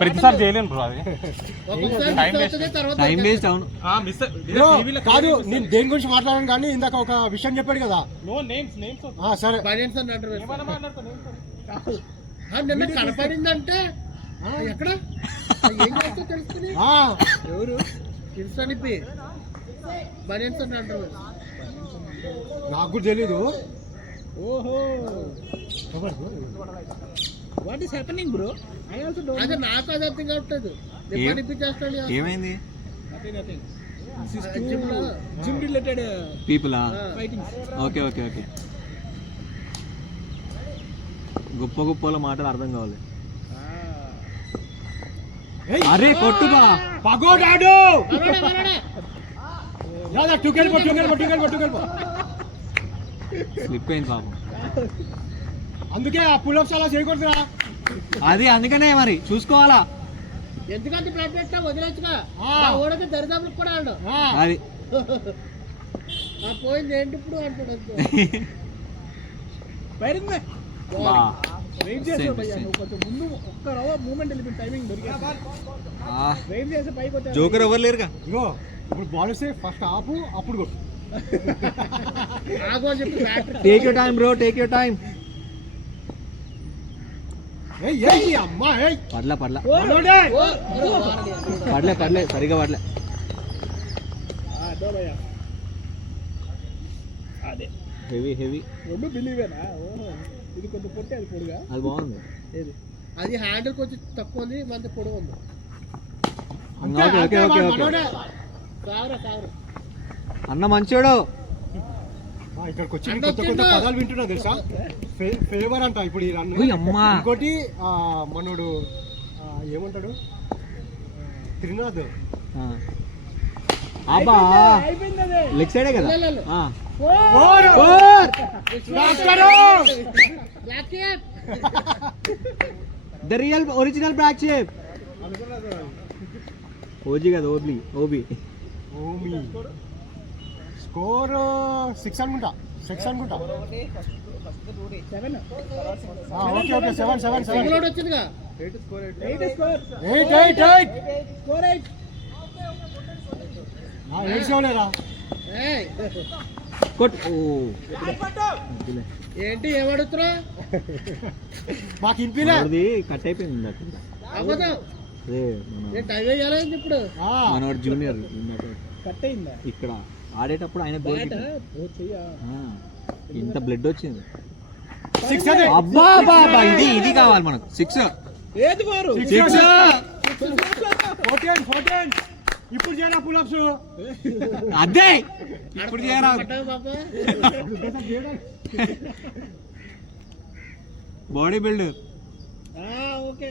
ప్రతిసారి చేయలేను బ్రో అది టైం వేస్ట్. అవును కాదు, నేను దేని గురించి మాట్లాడాను కానీ ఇందాక ఒక విషయం చెప్పాడు కదా. సరే నిన్న కనపడిందంటే ఎక్కడ ఏం చేస్తా తెలుసుకుని ఎవరు ఇన్స్టానిప్పి బనియన్స్ అని అంటారు. నాకు కూడా తెలీదు. ఓహో what is happening bro? I also don't. అదే నాకు అది అర్థం కావట్లేదు. నిప్పిచ్చేస్తాడు. ఏమైంది? Gym related people fighting. Okay okay okay. గొప్ప గొప్పల మాటలు అర్థం కావాలి. అరే కొట్టుబా పగోడాడు స్లిప్ అయింది పాపం. అందుకే ఆ పుల్అప్స్ అలా చేయకూడదురా. అది అందుకనే మరి చూసుకోవాలా. ఎందుకంటే ప్లాట్ వదిలేచ్చుగా ఓడితే దరిదాపులకు కూడా ఆడు. అది పోయింది ఏంటి ఇప్పుడు అంటాడు. జోకర్ ఎవరు లేరుగా. ఇగో ఇప్పుడు బాల్ వస్తే ఫస్ట్ ఆపు, అప్పుడు కొట్టు. Take your time bro, take your time. పడలే పడలే పడలే పడలే సరిగా పడలే. Heavy heavy. రెండు బిలీవేనా? ఇది కొంచెం పొట్టి, అది పొడిగా. అది బాగుంది. అది హ్యాండిల్ కొంచెం తక్కువ ఉంది, మంది పొడవు ఉంది. అన్న మంచోడు. ఇక్కడికి వచ్చి కొత్త కొత్త పదాలు వింటున్నా తెలుసా. ఫేవర్ అంట ఇప్పుడు ఈ రన్. ఇంకోటి మనోడు ఏమంటాడు, త్రినాథ్. అబ్బా లెగ్ సైడే కదా. The real original block shape. OG కదా, ఓబ్లీ ఓబీ. స్కోర్ 6 అనుకుంటా, 6 అనుకుంటా. ఓకే ఓకే 7 వచ్చిందిగా. 8 ఏంటి ఏమడుతున్నా? మాకు ఇంపిలే కట్ అయిపోయింది. ఇప్పుడు మనోడు జూనియర్ కట్ అయిందా? ఇక్కడ ఆడేటప్పుడు ఆయన ఇంత బ్లడ్ వచ్చింది. అబ్బా బాబా, ఇది ఇది కావాలి మనకు. 6 ఇప్పుడు చేయరా పుల్అప్స్. అదే ఇప్పుడు చేయరా. Body builder. ఓకే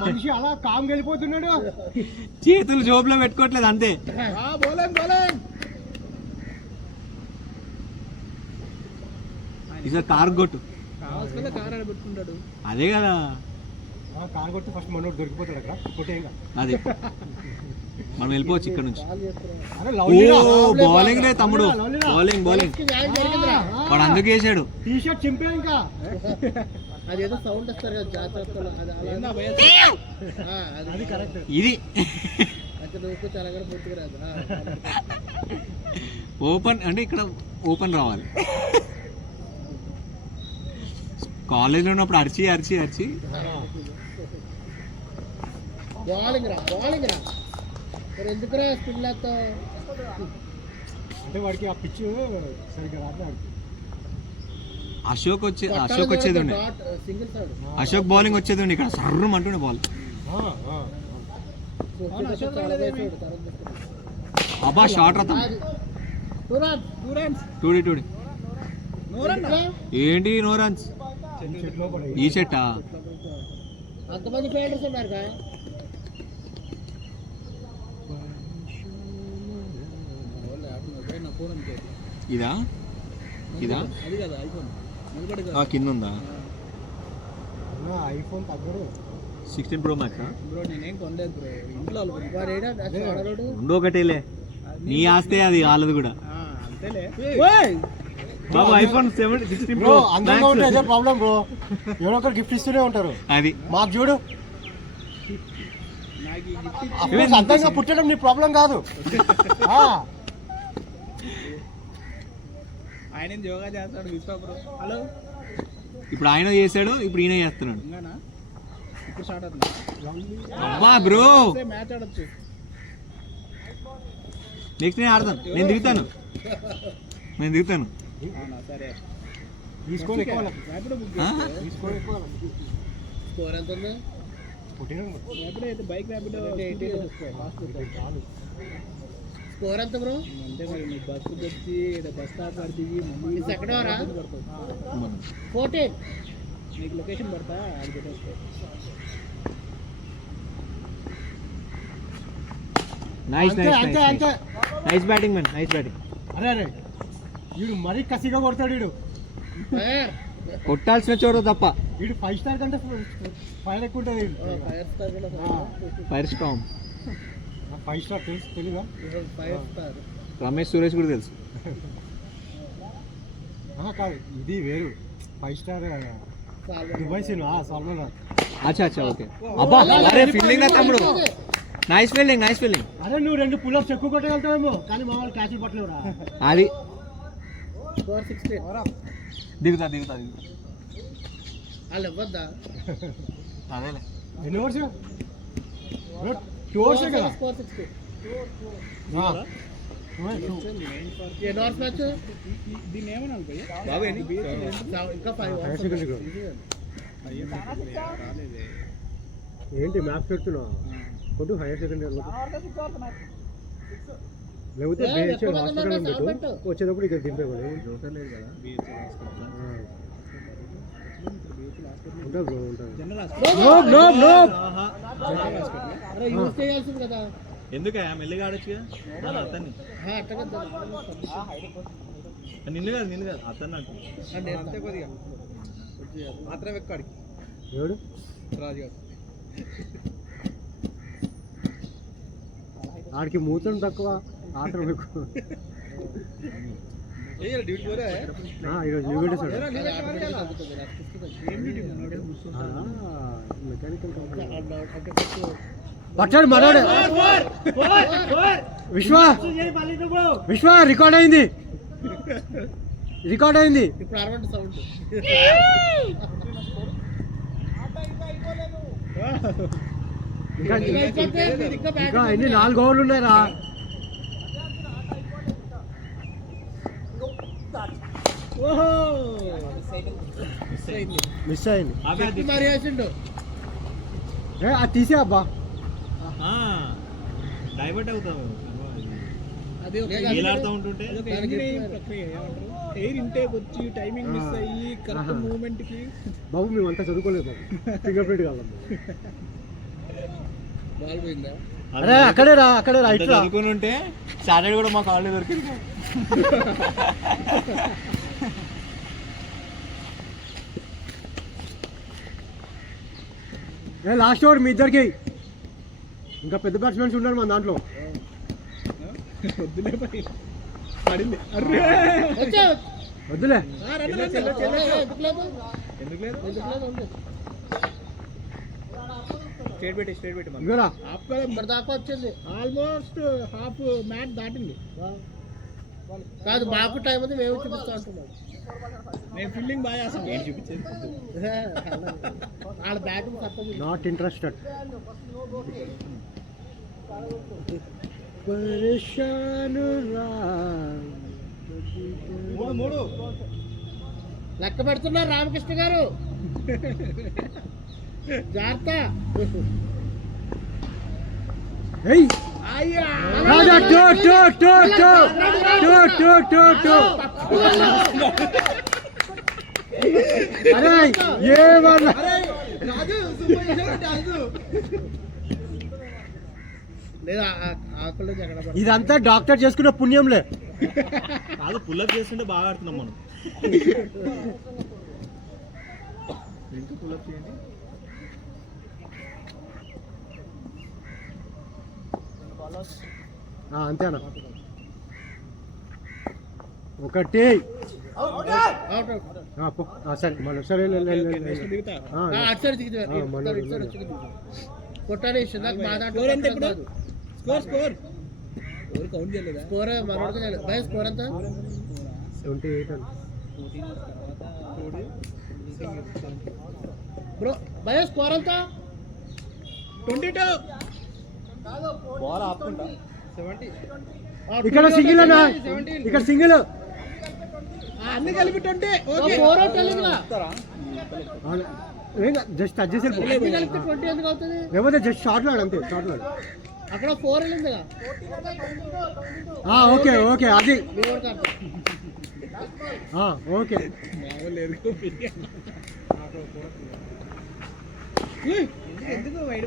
మనిషి అలా కామ్ వెళ్ళిపోతున్నాడు. చేతులు జోబులో పెట్టుకోవట్లేదు అంతే. ఈసారి కారు కొట్టు. పెట్టుకుంటాడు. అదే కదా, కారు కొట్టి ఫస్ట్ మనోడు దొరికిపోతాడు అక్కడ. కొట్టేయంగా అదే మనం వెళ్ళిపోవచ్చు ఇక్కడ నుంచి. బౌలింగ్ రే తమ్ముడు, బౌలింగ్ బౌలింగ్ వాడు అందుకు వేసాడు. టీ షర్ట్ చింపే ఇంకా. అదేదో సౌండ్ వస్తారు కదా జాతరలో, అది కరెక్ట్. ఇది ఓపెన్ అంటే ఇక్కడ ఓపెన్ రావాలి. కాలేజీలో ఉన్నప్పుడు అరిచి అరిచి అరిచి బౌలింగ్ రా ఎందుకురా స్పిన్లతో. అంటే వాడికి ఆ పిచ్ సరిగ్గా రాదు. అశోక్ వచ్చేది ఉండే, అశోక్ బౌలింగ్ వచ్చేది ఉండే. ఇక్కడ సర్రం అంటుండే బాల్. అబ్బా షార్ట్ రతం. 2 ఏంటి నో రన్స్? ఈ చెట్టా అంతమంది ఫీల్డర్స్ ఉన్నారు కదా. ఇదా ఇదా కింద ఉందా? ఐఫోన్ తగ్గడు. 16 Pro Max. బ్రో నేనేం కొనలేదు బ్రో, ఇంట్లో రెండో ఒకటేలే. నీ ఆస్తే అది వాళ్ళది కూడా అంతేలే. బాబు ఐఫోన్ 16 బ్రో Pro అందంగా ఉంటే Max. అదే ప్రాబ్లం బ్రో, ఎవరో ఒకరు గిఫ్ట్ ఇస్తూనే ఉంటారు. అది మాకు చూడు, నాకు ఈ గిఫ్ట్ అప్పుడు అందంగా పుట్టడం నీ ప్రాబ్లం కాదు. ఆ, ఆయన యోగా చేస్తాడు విశ్వ బ్రో. హలో ఇప్పుడు ఆయన చేశాడు, ఇప్పుడు ఈయన చేస్తున్నాడు. ఇంకానా ఇప్పుడు స్టార్ట్ అవుతుంది అబ్బా బ్రో, మ్యాచ్ ఆడొచ్చు. నెక్స్ట్ నేను ఆడతాను, నేను దిగుతాను. అవునా సరే ఈ స్కోర్ ఎక్కువ వాళ్ళకి. ర్యాపిడో బుక్ ఆ? ఈ స్కోర్ ఎక్కువ వాళ్ళకి. స్కోర్ ఎంత ఉంది? పుట్టిన ర్యాపిడో అయితే బైక్ ర్యాపిడో స్కోర్ ఎంత బ్రో? అంటే మరి నీకు బస్సు వచ్చి బస్ స్టాప్ పడుతుంది ఎక్కడో రా 14 నీకు లొకేషన్ పడతా అది పెట్టేస్తే. అంతే అంతే అంతే. Nice batting man, nice batting. అరే అరే, వీడు మరీ కసిగా కొడతాడు. వీడు కొట్టాల్సిన చోట తప్ప. వీడు 5 స్టార్ కంటే ఫైర్ ఎక్కువ ఉంటుంది. ఫైర్ స్టార్ కూడా ఫైర్ స్టామ్ 5 స్టార్ తెలుసు, తెలీదా? ఫైర్ స్టార్ రమేష్ సురేష్ కూడా తెలుసు. కాదు, ఇది వేరు. 5 స్టార్ దుబాయ్ సినిమా సాల్మన్. అచ్చా అచ్చా, ఓకే. అబ్బా అరే ఫీల్డింగ్ తమ్ముడు, నైస్ ఫీల్డింగ్, నైస్ ఫీల్డింగ్. అరే నువ్వు 2 పుల్అప్స్ ఎక్కువ కొట్టగలుగుతావేమో, కానీ మా వాళ్ళు క్యాచ్లు పట్టలేవురా. అది స్కోర్ 16 దిగుతా. వాళ్ళు ఇవ్వద్దా? అదేలే. ఎన్ని ఓవర్స్? 2 ఓవర్స్ కదా. స్కోర్ 16 ఎన్ని అవర్స్ మ్యాచ్? దీన్ని ఏమన్నా బాబు ఎన్ని? ఇంకా 5 హైయర్ సెకండరీ గ్రౌండ్. ఏంటి మ్యాథ్స్ పెడుతున్నావు? కొట్టు హైయర్ సెకండరీ లేకపోతే హాస్పిటల్ పెట్టు, వచ్చేటప్పుడు ఇక్కడ దింపేవాడు. ఉంటుంది బ్రో, ఉంటుంది. యూజ్ చేయాల్సింది కదా. ఎందుకు మెల్లిగా ఆడొచ్చు అతన్ని. నిన్ను కాదు అతన్ని అంతే. కొద్దిగా మాత్రం ఎక్కడికి ఎవడు రాజుగారు ఆడికి మూతం తక్కువ, ఆత్రం ఎక్కువ. ఈరోజు లీవ్ పెట్టేశాడు. మెకానికల్ పట్టాడు మనోడే. విశ్వ రికార్డ్ అయింది. ఇప్పుడు అరవంటి సౌండ్ ఇంకా ఎన్ని 4 ఓవర్లు ఉన్నాయిరా. మిస్ అయింది. మరి వేసిండు. అది తీసే అబ్బా. డైవర్ట్ అవుతావు అది ఉంటుంటే ఎయిర్ ఇంటేక్ వచ్చి టైమింగ్ మిస్ అయ్యి కరెక్ట్ మూవ్మెంట్ కి. బాబు మేమంతా చదువుకోలేదు బాబు, ఫింగర్ ప్రింట్ కావాలి. బాల్ పోయిందా? అరే అక్కడే రా ఇట్లా అనుకుని ఉంటే సాటర్డే కూడా మాకు హాలిడే దొరికింది. లాస్ట్ ఓవర్ మీ ఇద్దరికి. ఇంకా పెద్ద బ్యాట్స్మెన్స్ ఉన్నారు మన దాంట్లో. వద్దులే పడింది. వద్దులే. ఇగోరా దాకా వచ్చింది. ఆల్మోస్ట్ హాఫ్ మ్యాచ్ దాటింది. కాదు మాకు టైం ఉంది, మేము చూపిస్తా ఉంటున్నాం. నేను ఫీల్డింగ్ బాగా చేస్తాను, నేను చూపించేది వాళ్ళ బ్యాటింగ్ తప్పదు. Not interested. లెక్క పెడుతున్నారు రామకృష్ణ గారు, జాగ్రత్త. అరే ఏమన్నా ఇదంతా డాక్టర్ చేసుకున్న పుణ్యంలే. కాదు పుల్లప్ చేస్తుంటే బాగా ఆడుతున్నాం మనం. ఇంకా పుల్లప్ చేయండి. అంతేనా? ఒకటి అవుట్ సరే మళ్ళీ సరే అటు సైడ్ దిగుతా కొట్టాలి దాకా మా దాంట్లో కాదు స్కోర్ కౌంట్ చేయలేదా? స్కోర్ మనోడికి తెలియదు భయ స్కోర్ ఎంత 28 బ్రో భయ స్కోర్ ఎంత 22. బాల్ ఆపుకుంటా 70 ఇక్కడ సింగిల్ అన్న ఇక్కడ సింగిల్ అన్ని కలిపి 20 ఓకే 4 తెలియదుగా జస్ట్ టచ్ చేసి అన్ని కలిపి 20 ఎందుకు అవుతుంది లేకపోతే జస్ట్ షార్ట్ లాడు అంతే షార్ట్ లాడు అక్కడ 4 వెళ్ళిందిగా ఓకే ఓకే అది లీవర్ కార్డ్ ఓకే ఎందుకు వైడ్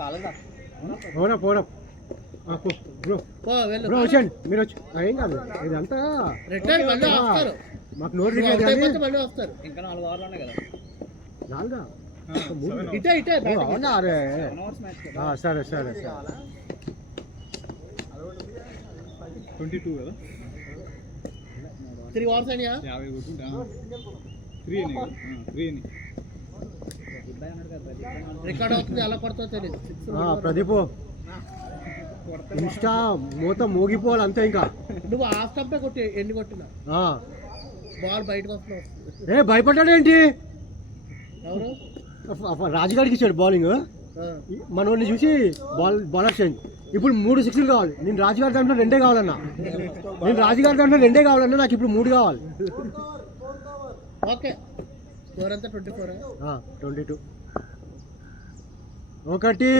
బాల్ కూడా పోరా పోరా బ్రో పో వెళ్ళు బ్రో వచ్చండి మీరు వచ్చి ఏం కాదు ఇదంతా రిటర్న్ మళ్ళీ వస్తారు మాకు నోట్ అవుట్ రికార్డ్ అయిపోతే మళ్ళీ వస్తారు ఇంకా 4 ఓవర్లు ఉన్నాయి కదా. నాలుగా ఇటే ఇటే అవునా అరే సరే సరే సరే 22 కదా 3 ఓవర్స్ అయినా 50 కొట్టుంటా 3 అని 3 అని రికార్డ్ అవుతుంది ఎలా పడుతుందో తెలియదు ప్రదీప్ ఇన్స్టా మూత మోగిపోవాలి అంతే ఇంకా నువ్వు హాఫ్ స్టంపే కొట్టి ఎన్ని కొట్టినా బాల్ బయటకు వస్తున్నావు భయపడ్డాడేంటి ఎవరు రాజుగాడికి ఇచ్చాడు బౌలింగ్ మనోడిని చూసి బౌలర్ చేంజ్ ఇప్పుడు 3 6లు కావాలి నేను రాజుగారి దాంట్లో 2 కావాలన్నా నాకు ఇప్పుడు 3 కావాలి ఓకే స్కోర్ అంతా 24 22 ఒకటి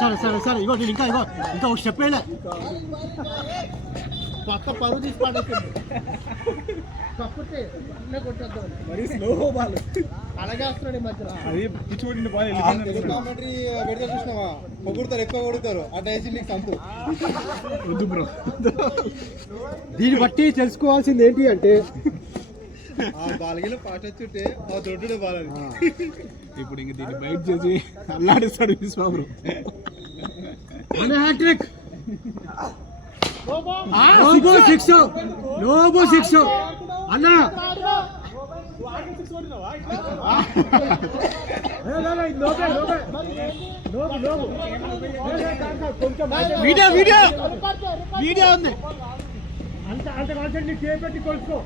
సరే సరే సరే ఇగో నేను ఇంకా ఒక స్టెప్ వేయలే పక్క పరువు తీసి పడేస్తుంది తప్పితే అన్నీ కొట్టేద్దాం మరి స్లో బాల్ అలాగే వస్తున్నాడు ఈ మధ్యలో అది పిచ్చి కొట్టిన బాల్ కామెంటరీ పెడితే చూసినావా పొగుడతారు ఎక్కువ కొడుతారు అట్లా వేసి నీకు సంతు వద్దు బ్రో. దీన్ని బట్టి తెలుసుకోవాల్సింది ఏంటి అంటే ఆ బాలగిలో పాట వచ్చుంటే ఆ దొడ్డు బాల్ అది ఇప్పుడు ఇంక దీన్ని బయట చేసి అల్లాడిస్తాడు విశ్వా బ్రో. హ్యాట్రిక్ నోబో సిక్స్ అన్నా వీడియో ఉంది. అంత కాన్సెంట్ చేపెట్టి కొలుసుకో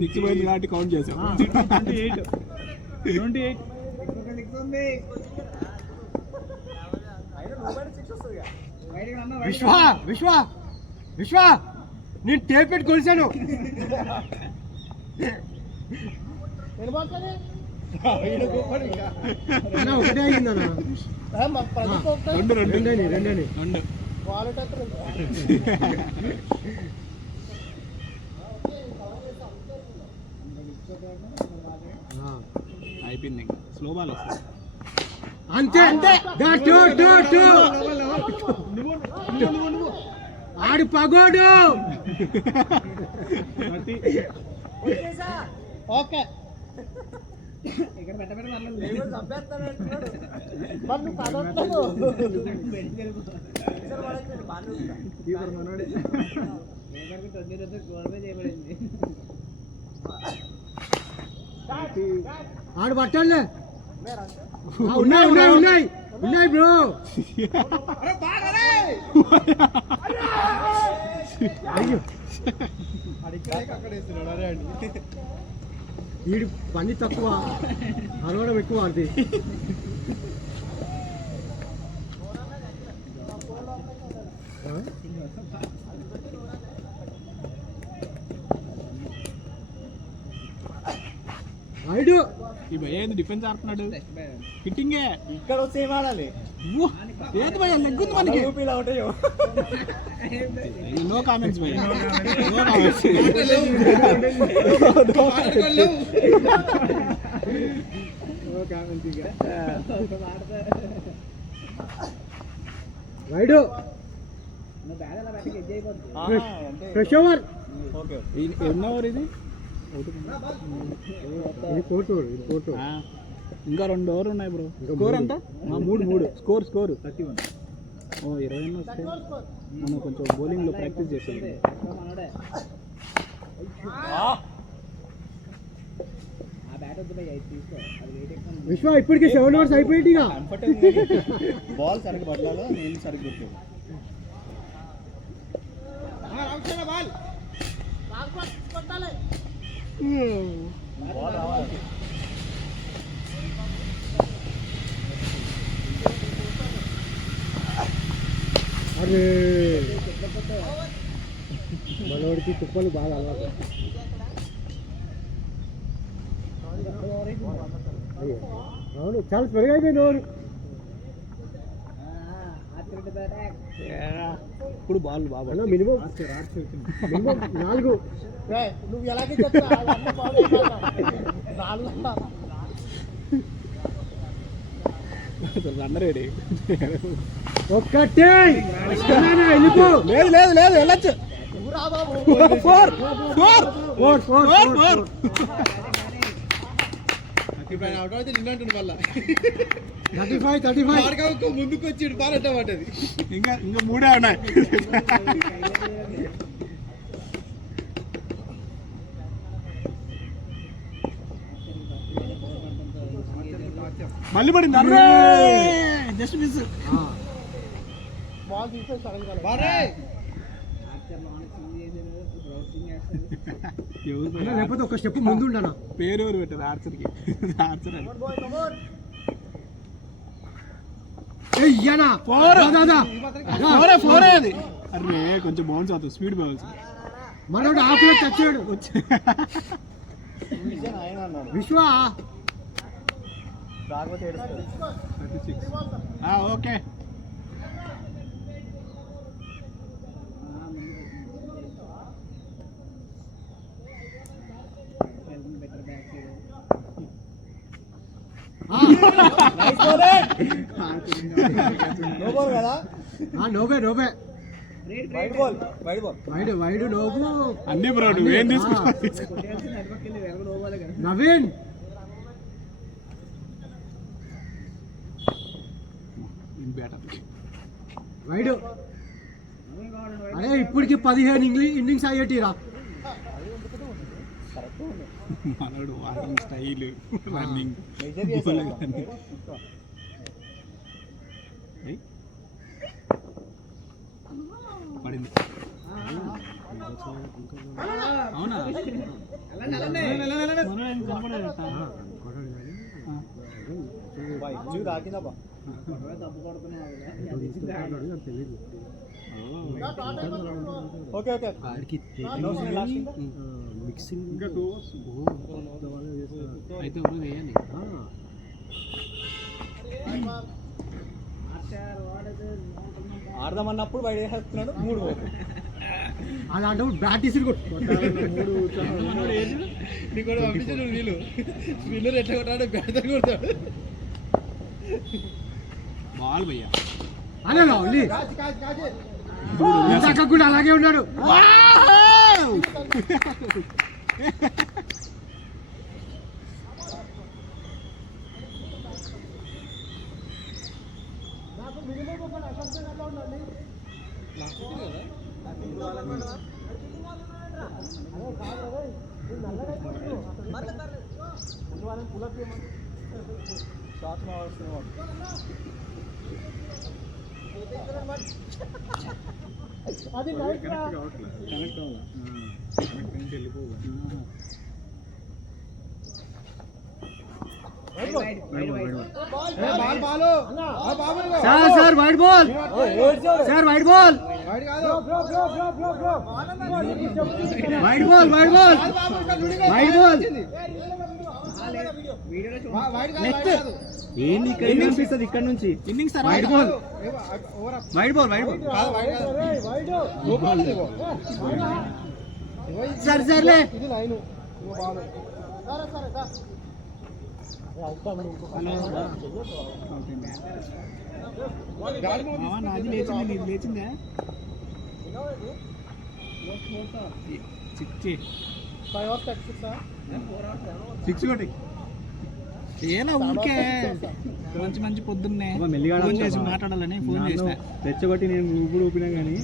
నిచ్చిపోయింది కాబట్టి కౌంట్ చేసాం. 28 విశ్వ నేను టేప్ పెట్టి కొలిసాను ఒకటే అయిందన్నా రెండని అయిపోయింది ఇంకా స్లో బాల్ వస్తుంది అంతే ఆడు పగోడు ఓకే ఆడు పట్టాలే ఉన్నాయి బ్రో అయ్యో అక్కడ వేస్తున్నాడు అరే అండి వీడి పని తక్కువ అరవడం ఎక్కువ అది ఐడు ఈ భయ ఏంది డిఫెన్స్ ఆడుతున్నాడు హిట్టింగే ఇక్కడ వస్తే ఏం ఆడాలి ఏది భయ లెగ్గుంది మనకి ఊపిలా ఉంటాయో నో కామెంట్స్ భయ నో కామెంట్స్ రైడు ఫ్రెష్ ఓవర్. ఎన్నో ఓవర్ ఇది? ఇది 4-2. ఇంకా 2 ఓవర్లు ఉన్నాయి బ్రో. స్కోర్ ఎంత? 3 స్కోర్ 31. 20 వస్తే మనం కొంచెం బౌలింగ్లో ప్రాక్టీస్ చేస్తాం. విశ్వ ఇప్పటికి 7 ఓవర్స్ అయిపోయింది. ఇక బాల్ సరిగ్గా పడలాలో నేను సరిగ్గా కొట్టాను. బాల్ రావాలి. అరే మనోడికి కుప్పలు బాగా అలవాటు. అవును చాలా త్వరగా అయిపోయింది ఓవర్. ఇప్పుడు బాల్ బాగా మినిమం 4. నువ్వు ఎలాగే రన్నరేడి ఒక్కటే వెళ్ళిపో. లేదు వెళ్ళచ్చు. 4 అవుట్ అయితే నిన్నంటుంది మళ్ళా 35. ముందుకు వచ్చి పాలట పడ్డది. ఇంకా 3 ఉన్నాయి. మళ్ళీ పడింది. Just miss. బాల్ తీసేసి లేకపోతే ఒక స్టెప్ ముందు ఉండనా. పేరు ఎవరు పెట్టారు ఆర్చర్కి? ఆర్చర్ అని. ఫోర్ అది. అరే కొంచెం బౌన్స్ అవుతుంది, స్పీడ్ బౌన్స్. మనోడు ఆకులో చచ్చాడు. విశ్వ ఓకే. నోబే వైడ్ నోబు అన్ని బ్రో నువ్వేం తీసుకున్నావు? నవీన్ వైడ్. అరే ఇప్పటికి 15 ఇన్నింగ్స్ అయ్యేటిరా. మనోడు వాకింగ్ స్టైల్, రన్నింగ్ పడింది. అవునా? మిక్సింగ్ ఇంకా 2 అవర్స్ అయితే వేయండి. ఆడదామన్నప్పుడు బయట వేసేస్తున్నాడు. 3 పోతుంది. అలాంటప్పుడు బ్యాట్ తీసి నీకు కూడా పంపించాడు. స్పిన్నర్ ఎట్లా కొట్టాడు, బ్యాటర్ కొడతాడు. బాల్ భయ్యా అలా కూడా అలాగే ఉన్నాడు. అది కనెక్ట్ వెళ్ళిపోవాలి. Sir wide ball, sir wide ball, wide ball, wide ball, wide ball. కనిపిస్తుంది ఇక్కడ నుంచి. Innings wide ball, wide ball, wide ball. సరే సర్లే. నాది లేచింది, నీది లేచిందే. ఫైవ్ అవర్స్ 36 సిక్స్ కొట్టి ఏనా ఊరికే మంచి మంచి పొద్దున్నే మెల్లిగా ఫోన్ చేసి మాట్లాడాలని ఫోన్ చేసిన తెచ్చబట్టి నేను ఊపిరి ఊపినా కానీ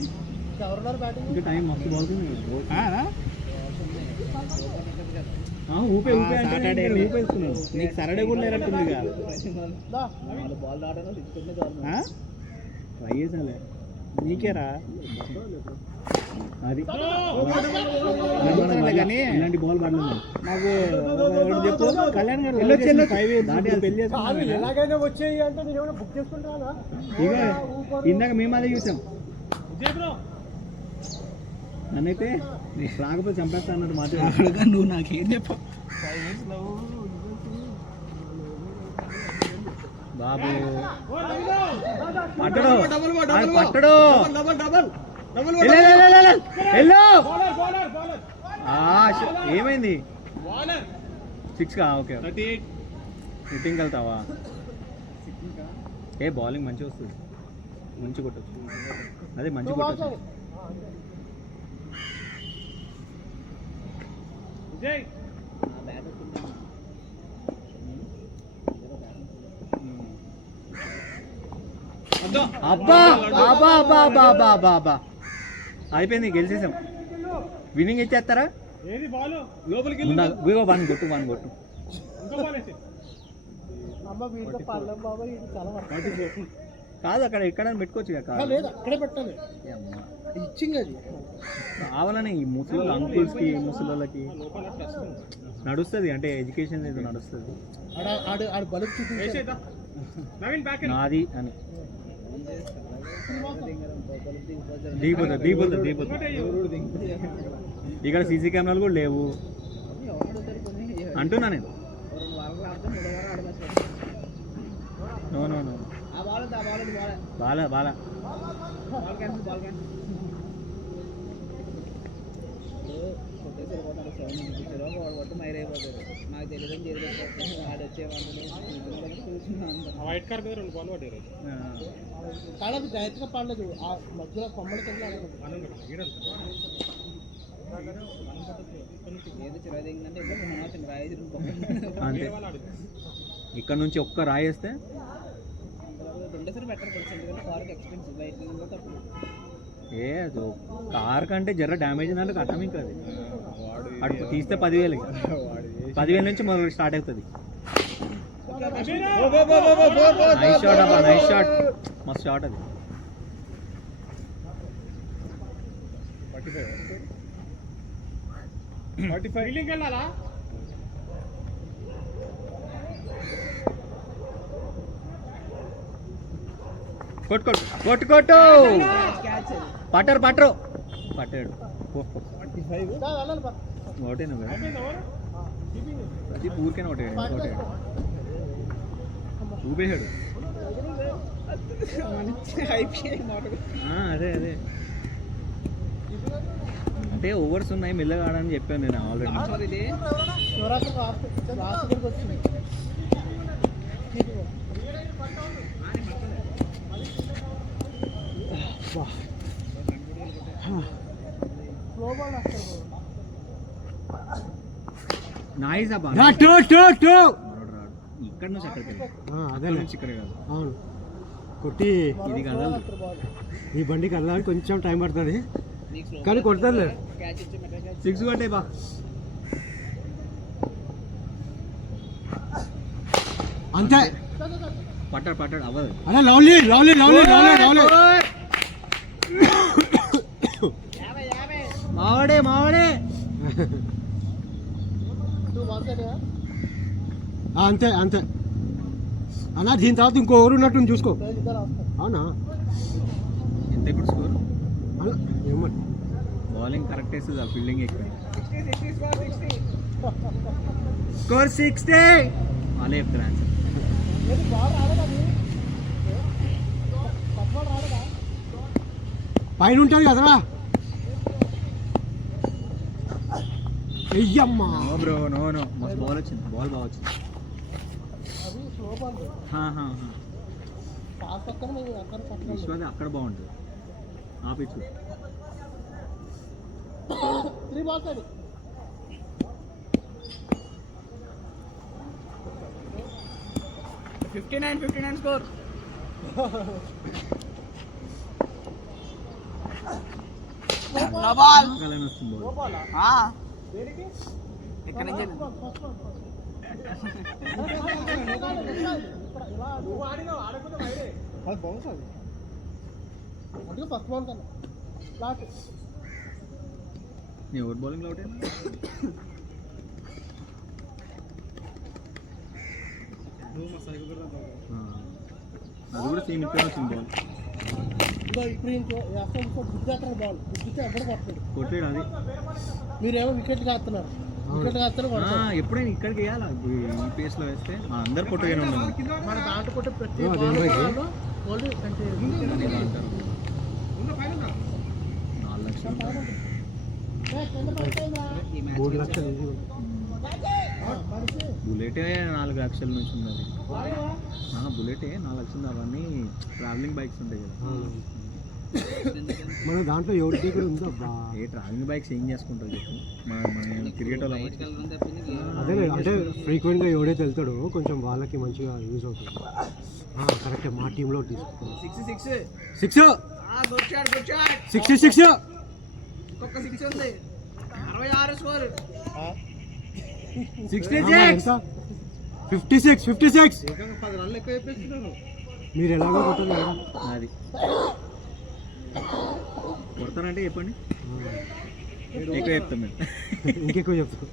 ఎవరున్నారు బ్యాటింగ్ ఇంకా టైం మస్తు బాగుంది ఊపే ఊపే సాటర్డే ఊపేస్తున్నాను. నీకు సరడే కూడా లేనట్టుంది కాదు ట్రై చేసాలే నీకేరా అది కానీ ఇలాంటి బాల్ పడలేదు నాకు ఒకటి చెప్పు కళ్యాణ్ గారు పెళ్లి చేసుకున్నాను ఎలాగైనా వచ్చేయి అంటే నేను ఏమైనా బుక్ చేసుకుంటానా ఇక ఇందాక మేము అదే చూసాం నన్నైతే రాకపోతే చంపేస్తా అన్నట్టు మాట్లాడు. నువ్వు నాకేం చెప్పు బాబు పట్టడు పట్టడు వెళ్ళు. ఏమైంది 6 ఓకే హిట్టింగ్ వెళ్తావా ఏ బౌలింగ్ మంచిగా వస్తుంది మంచి కొట్టచ్చు అదే మంచి కొట్టచ్చు అబ్బా అబ్బా అబ్బా అబ్బా అబ్బా అబ్బా అబ్బా అయిపోయింది గెలిచేసాం విన్నింగ్ ఇచ్చేస్తారా వన్ కొట్టు అమ్మ వీటితో పడలేం బాబా ఇది చాలా వర్క్ కాదు అక్కడ ఎక్కడ పెట్టుకోవచ్చు కదా లేదు అక్కడే పెట్టాలి ఇచ్చింగ్ అది కావాలని ఈ ముసలి అంకుల్స్కి ముసలికి నడుస్తుంది అంటే ఎడ్యుకేషన్ ఏదో నడుస్తుంది ఆడు బలుపు చూపించాడు నాది అని దిగిపోతుంది ఇక్కడ సీసీ కెమెరాలు కూడా లేవు అంటున్నా నేను నో నో నో బాలా కానీ అది డైరెక్ట్గా పడలేదు ఆ మధ్యలో కొమ్మలకి అంతే ఇక్కడ నుంచి ఒక్క రాయేస్తే ఏ కార్ కంటే జర డ్యామేజ్ అంటే కట్టం ఇంకా అది అటు తీస్తే 10,000 నుంచి మొదలు స్టార్ట్ అవుతుంది నైస్ షాట్ అబ్బా నైస్ షాట్ మస్తు షాట్ అది కొట్టు పట్టాడు పట్టాడు ఒకటేనా ప్రతి ఊరికైనా ఒకటే ఊపేశాడు అదే అంటే ఓవర్స్ ఉన్నాయి మెల్లగా ఆడని చెప్పాను నేను ఆల్రెడీ నైస్ అబ్బా ఇక్కడ నుంచి అక్కడికి అదే నుంచి ఇక్కడ కాదు అవును కొట్టి ఇది కదా ఈ బండికి వెళ్ళాలి కొంచెం టైం పడుతుంది కానీ కొడుతుంది 6 కొట్టే బా అంతే పట్టాడు అవ్వదు అరే లవ్లీ మావాడే అంతే అన్నా దీని తర్వాత ఇంకో ఎవరు ఉన్నట్టు చూసుకో అవునా ఎంత ఇప్పుడు స్కోర్ ఏమన్నా బౌలింగ్ కరెక్ట్ వేస్తుంది ఫీల్డింగ్ ఎక్కువ స్కోర్ 60 వాళ్ళే చెప్తారు ఆన్సర్ పైన ఉంటుంది కదరా అయ్యమ్మా బ్రో నో మస్తు బాల్ వచ్చింది బాల్ బాగా వచ్చింది విశ్వాది అక్కడ బాగుంటుంది ఆ పిచ్చు 3 balls అది 59 స్కోర్. కళ్యాణ్ వస్తుంది బాల్. ఎక్కడి నుంచి నువ్వు ఆడినావు ఆడకుండా బయటే అది బౌన్స్ అది అంటే ఫస్ట్ బాల్ కన్నా ఫ్లాట్ నీ అవుట్ బౌలింగ్ అవుట్ అయినా అది కూడా సేమ్ ఇక్కడ వచ్చింది బాల్. ఇంకా ఇప్పుడు అసలు గుర్తు బాల్ గుర్తితే ఎవరు కొట్టాడు కొట్టాడు అది. మీరేమో వికెట్ కాస్తున్నారు వికెట్ కాస్తున్నారు ఎప్పుడైనా ఇక్కడికి వేయాలా ఈ పేస్ లో వేస్తే మన అందరు కొట్టగానే ఉండాలి. మన దాంట్లో కొట్టే ప్రతి అదే బాల్ బయట. వాళ్ళు అంటే 4 లక్షలు 3 లక్షలు ఈజీ. బుల్లెటే 4 లక్షల నుంచి ఉన్నది. బుల్లెటే 4 లక్షలు. అవన్నీ ట్రావెలింగ్ బైక్స్ ఉంటాయి కదా. మన దాంట్లో ఎవరి దగ్గర ఉందో అబ్బా. ఏ ట్రావెలింగ్ బైక్స్ ఏం చేసుకుంటారు చెప్పు. మన క్రికెట్ వాళ్ళు అదే అంటే ఫ్రీక్వెంట్గా ఎవడైతే వెళ్తాడో కొంచెం వాళ్ళకి మంచిగా యూజ్ అవుతుంది. కరెక్టే మా టీంలో తీసుకుంటాం. 6 66 ఒక్క 6 ఉంది. 66 స్కోర్. 56 ఏకంగా 10 రన్లు ఎక్కువ అయిపోయిస్తున్నారు. మీరు ఎలాగో కొట్టాలి కదా. అది కొడతారంటే చెప్పండి, ఎక్కువ చెప్తాం మేము. ఇంకెక్కువ చెప్తాం.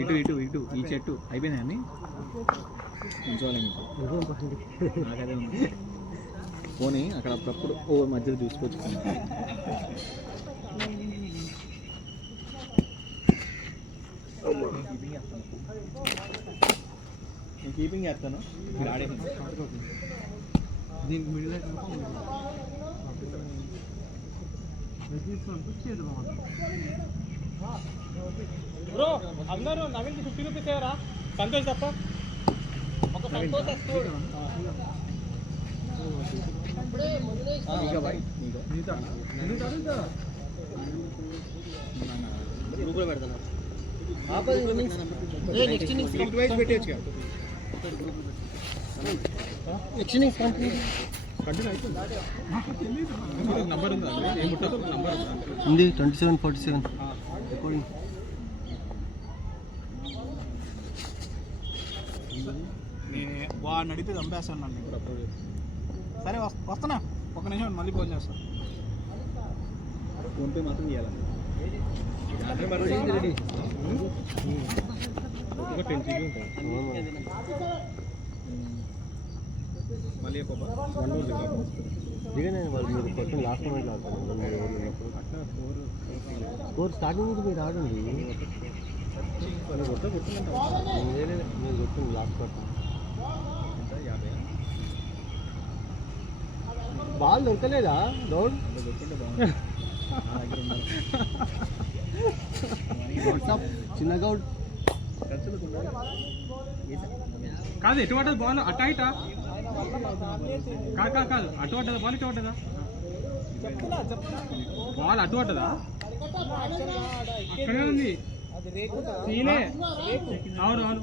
ఇటు ఇటు ఇటు ఈ చెట్టు అయిపోయింది అన్ని ఉంచాలి. నాకదే ఉంది. పోనీ అక్కడ అప్పుడప్పుడు ఓ మధ్యలో చూసుకోవచ్చు. నేను కీపింగ్ చేస్తాను, మీరు ఆడేది. దీనికి మిడిల్ బ్రో అందరూ నవీన్కి 50 రూపీస్ ఇవ్వరా? సంతోష్ తప్ప ఒక సంతోష్ వస్తాడు. ఉంది 2747 రికార్డింగ్. నేను వాడిని అడిగితే చంపేస్తాను నన్ను ఇప్పుడు అప్లోడ్ చేసి. సరే వస్తున్నా, ఒక నిమిషం మళ్ళీ ఫోన్ చేస్తాను. ఫోన్పే మాత్రం చేయాలి. ఒక 10 GB ఉంటుంది. మళ్ళీ దిగనే వాళ్ళు మీరు కొట్టిన లాస్ట్ మూమెంట్లో ఆడతాను. మీరు స్కోర్ స్టార్టింగ్ నుంచి మీరు ఆడండి. మీరు కొట్టిన లాస్ట్ కొట్టాను. బాల్ దొరకలేదా డౌన్? చిన్న గౌడ్ కాదు ఎటు పడ్డది బాల్? అట్టా ఇటా కాదు కాదు కాదు, అటు పడ్డదా బాల్ ఇటు పడ్డదా? బాల్ అటు పడ్డదా? అక్కడే ఉంది. సీనే. అవును అవును,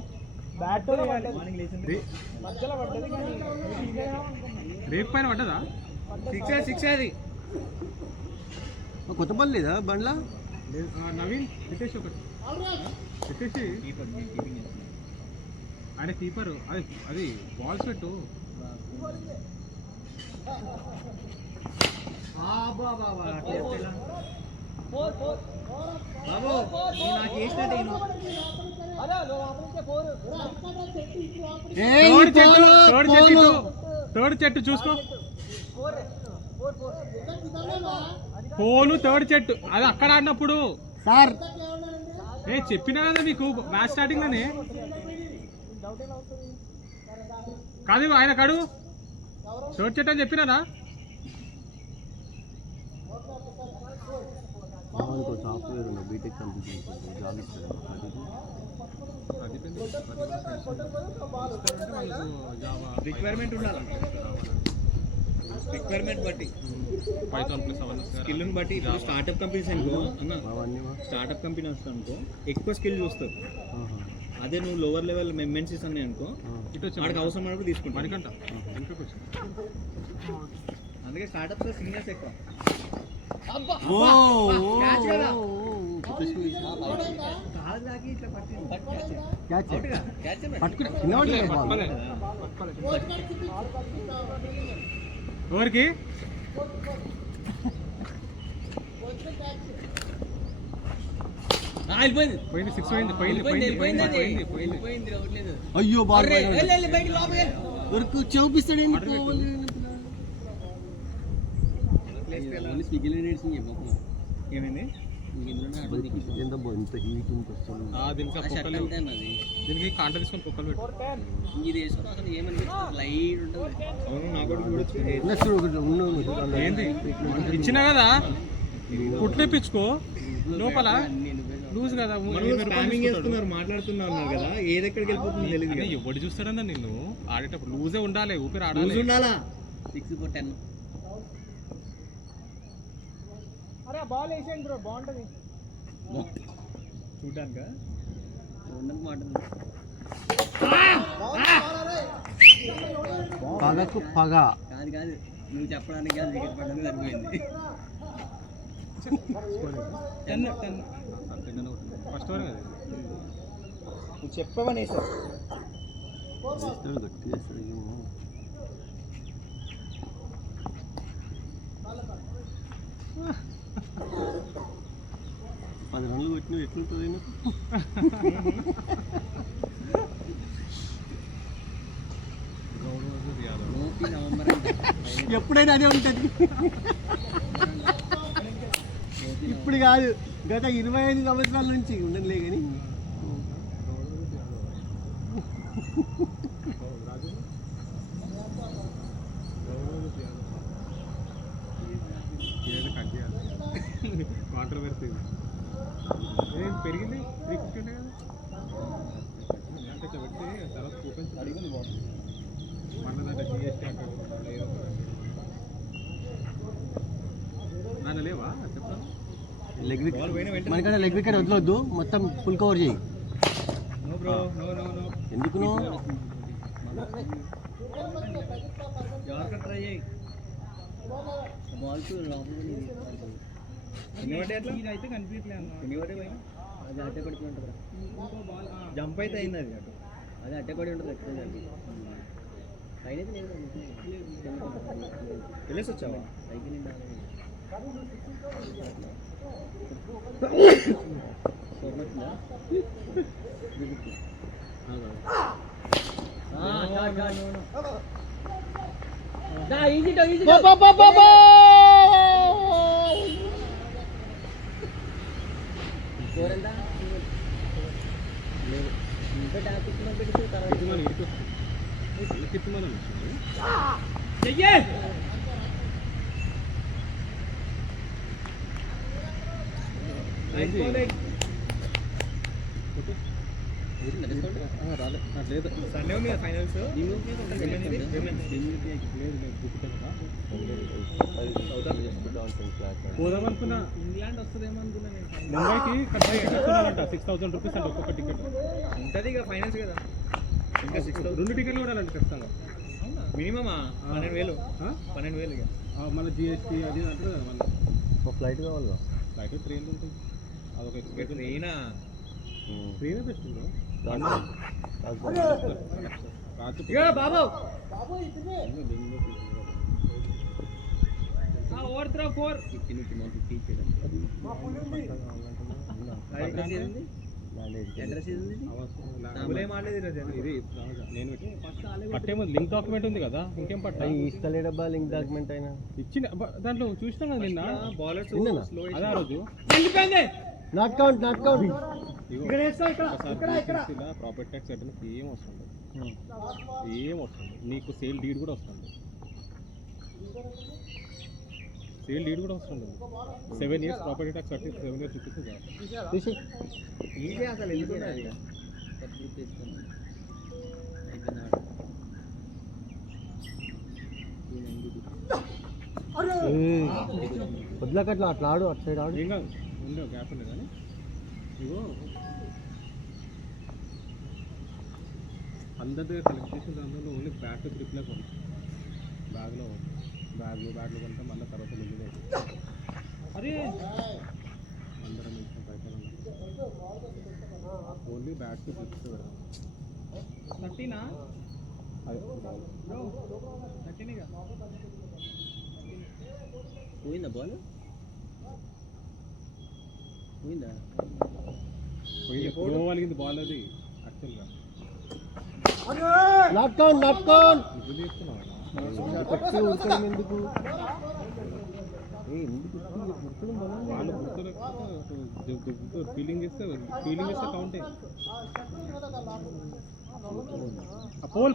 రేపు పైన పడ్డదా? 6 అది. కొత్త బాల్ లేదా బండ్లా? నవీన్ పెట్టేసి ఒకటి పెట్టేసి ఆయన కీపరు. అది అది బాల్స్ పెట్టు. థర్డ్ చెట్టు చూసుకో. ఫోను థర్డ్ చెట్టు అది అక్కడ ఆడినప్పుడు సార్ చెప్పినా కదా మీకు మ్యాచ్ స్టార్టింగ్ లోనే. కాదు ఆయన కడు థర్డ్ చెట్టు అని చెప్పినారా? ఇంకో సాఫ్ట్వేర్ ఉన్న బీటెక్ కంప్లీట్ జాబ్ ఇస్తాడు. రిక్వైర్మెంట్ ఉండాలి, రిక్వైర్మెంట్ బట్టి పైథాన్ ప్లస్ అవన్నీ స్కిల్ని బట్టి. ఇప్పుడు స్టార్ట్అప్ కంపెనీస్ అనుకో అన్న, అవన్నీ స్టార్ట్అప్ కంపెనీ వస్తా అనుకో ఎక్కువ స్కిల్ చూస్తారు. అదే నువ్వు లోవర్ లెవెల్ ఎంఎన్సీస్ అన్నీ అనుకో వాడికి అవసరం అన్నప్పుడు తీసుకుంటాను. మరికంట అందుకే స్టార్ట్అప్స్ సీనియర్స్ ఎక్కువ. ఎవరికి పోయింది 6 పోయింది. అయ్యో బాగా చూపిస్తాడు. ఏమైంది ఎంత హీట్ దీనికి కాంట తీసుకొని కుక్కలు పెట్టు. అవును నాకు కూడా చూడొచ్చు. ఏంది ఇచ్చినా కదా కుట్లేపించుకో, లోపల లూజ్ కదా. స్పామింగ్ చేస్తున్నారు, మాట్లాడుతున్నారు కదా, ఏది ఎక్కడికి వెళ్ళిపోతుంది తెలియదు. ఎవడు చూస్తాడన్నా నిన్ను ఆడేటప్పుడు లూజే ఉండాలి, ఊపిరి ఆడాలి. ఉండాలా 6-10 అరే బాల్ వేసేయండి బ్రో, బాగుంటుంది చూడడానికా. పగకు పగ కాదు కాదు, నువ్వు చెప్పడానికి కాదు, వికెట్ పడడానికి సరిపోయింది. ఫస్ట్ ఓవర్ కదా నువ్వు చెప్పవనే సార్. గట్టి చేస్తాడు. 10 రన్లు కొట్టినవి ఎట్లుంటుంది? ఎప్పుడైనా అదే ఉంటుంది. ఇప్పుడు కాదు, గత 25 సంవత్సరాల నుంచి ఉండలే కానీ. కాంట్రవర్సీ పెరిగింది 350 కదా అంటే పెట్టి తర్వాత కూపన్స్ అడిగింది బాగుంది. మన దాంట్లో జిఎస్టీ అంటారు, నాన్న లేవా చెప్తాను. లెగ్ వికెట్ మనకన్నా లెగ్ వికెట్ వదలొద్దు, మొత్తం ఫుల్ కవర్ చేయి. No bro, no no no. ఎందుకు నో? ఎవరికైనా ట్రై చేయి. బాల్స్ లోపల ఎన్నివడే అట్లా ఇదైతే కనిపించలేదు అన్న. ఎన్నివడే పోయి అది అట్టే పడి ఉంటుంది, జంప్ అయితే అయింది అది అటు. అది అట్టే పడి ఉంటుంది. పైన లేదు, వెళ్ళేసి వచ్చావా? సైకిల్ ఈజీ ఎంత ఇంకా ట్యాప్ పెట్టి తర్వాత సండే ఉంది కదా ఫైనల్స్. పోదాం అనుకున్నా, ఇంగ్లాండ్ వస్తుందేమో అనుకున్నా నేను. ముంబైకి కట్ అయ్యాలంట 6,000 రూపీస్ అంటే ఒక్కొక్క టికెట్. ఉంటుంది ఇక ఫైనల్స్ కదా. ఇంకా 6,000 2 టికెట్లు కూడా అలాంటి ఖచ్చితంగా. మినిమమా 12,000. 12,000 ఇక మళ్ళీ జిఎస్టీ అది అంటారు కదా. మళ్ళీ ఫ్లైట్ కావాలిగా. ఫ్లైట్ ట్రైన్ ఉంటుంది, అదొక టికెట్. ట్రైనా ట్రైనే బెస్ట్ బ్రో. బాబు ఓవర్ త్రో 4 పట్టేమో లింక్ డాక్యుమెంట్ ఉంది కదా, ఇంకేం పట్ట ఇస్తలేడబ్బా లింక్ డాక్యుమెంట్ అయినా ఇచ్చిన దాంట్లో చూసినాం కదా నిన్న. బౌలర్స్ అదే ఆ రోజు నాట్ కౌంట్ ప్రాపర్టీ ట్యాక్స్ అంటే ఏం వస్తుంది, ఏం వస్తుంది నీకు సేల్ డీడ్ కూడా వస్తుంది. సేల్ లీడ్ కూడా వస్తుంది 7 years ప్రాపర్టీ ట్యాక్స్ కట్టి 7 years చూపిస్తుంది తీసి ఈజీ అసలు ఎందుకు అది వదిలేకట్లా అట్లా ఆడు అటు సైడ్ ఆడు ఏం కాదు ఉండే గ్యాప్ ఉంది కానీ ఇగో అందరి దగ్గర కలెక్ట్ చేసిన దాంట్లో ఓన్లీ బ్యాట్ ట్రిప్లకు ఉంది బ్యాగ్లో కంటే మళ్ళీ తర్వాత వెళ్ళి అరే అందరం ఇచ్చిన పైసలు ఓన్లీ బ్యాట్ ట్రిప్స్ 30నా అదే పోయిందా బాల్ పోయిందా పోయింది కలిగింది బాల్ అది యాక్చువల్గా నాట్కౌన్ ఇది తీసుకున్నావా ఎందుకు వాళ్ళు గుర్తు ఫీలింగ్ ఇస్తే కౌంటే పోల్